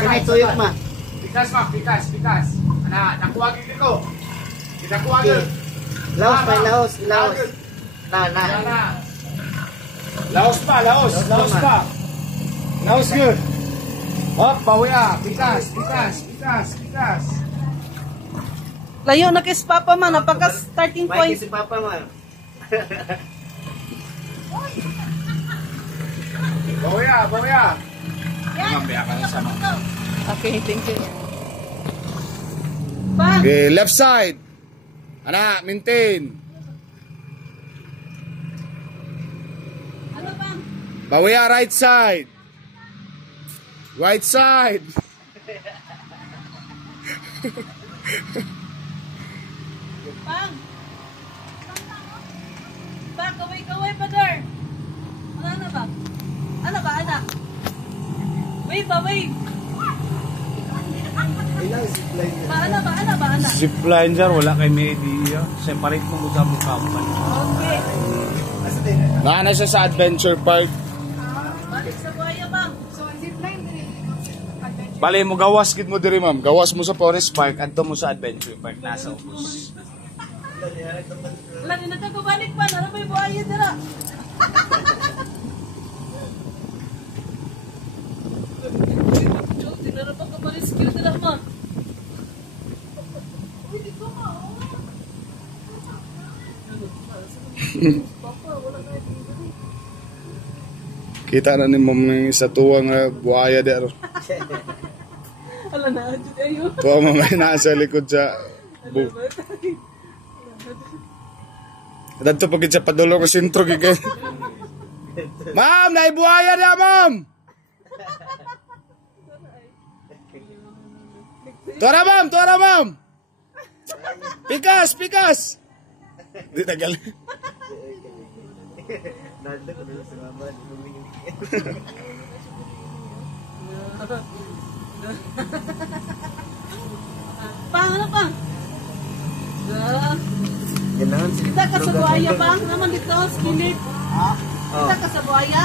sakay. Tuyok ma. Pikas ma, pikas. Ana, nakuha gid ko. Nakuha gid. Laos pa, laos. Na. Laos pa. Laos good. Hop, bawiya. Pikas. Layo na kis Papa man, napaka starting point. May si Papa man. Bawiya. Mamaya ka na sama. Okay, thank you. Okay, left side. Ana, maintain. Ano bang? Bawiya, right side. Right side. Bang! Bang, kaway, brother! Ano ba? Anak? Wave ba? Ba? Zipline dyan, wala kay media. Separate mo sa mong company. Okay. Naana siya sa adventure park. Balik sa buhaya, ma'am. Bali mo gawas gid mo diri ma'am. Gawas mo sa forest park, adto mo sa adventure park nasa ubos. Wala din nagkabalik pa, nara may buhaya dira. Tinara pa kabalik skill dira, ma'am. Kita na ni ma'am ng isa tuwang buhaya der. Ala na, dyan ayo. Tuwa mo may nasa likod sa Dadto pagid sa padulo ko sentro gigay. Ma'am, naibuhaya na ma'am. Tora ma'am. Pikas. Di tagal. Naldo ko dito sa mama. Ano pa? Ganahan si Kita ka sa buhaya, bang? Naman dito, skillet. Kita ka sa buhaya.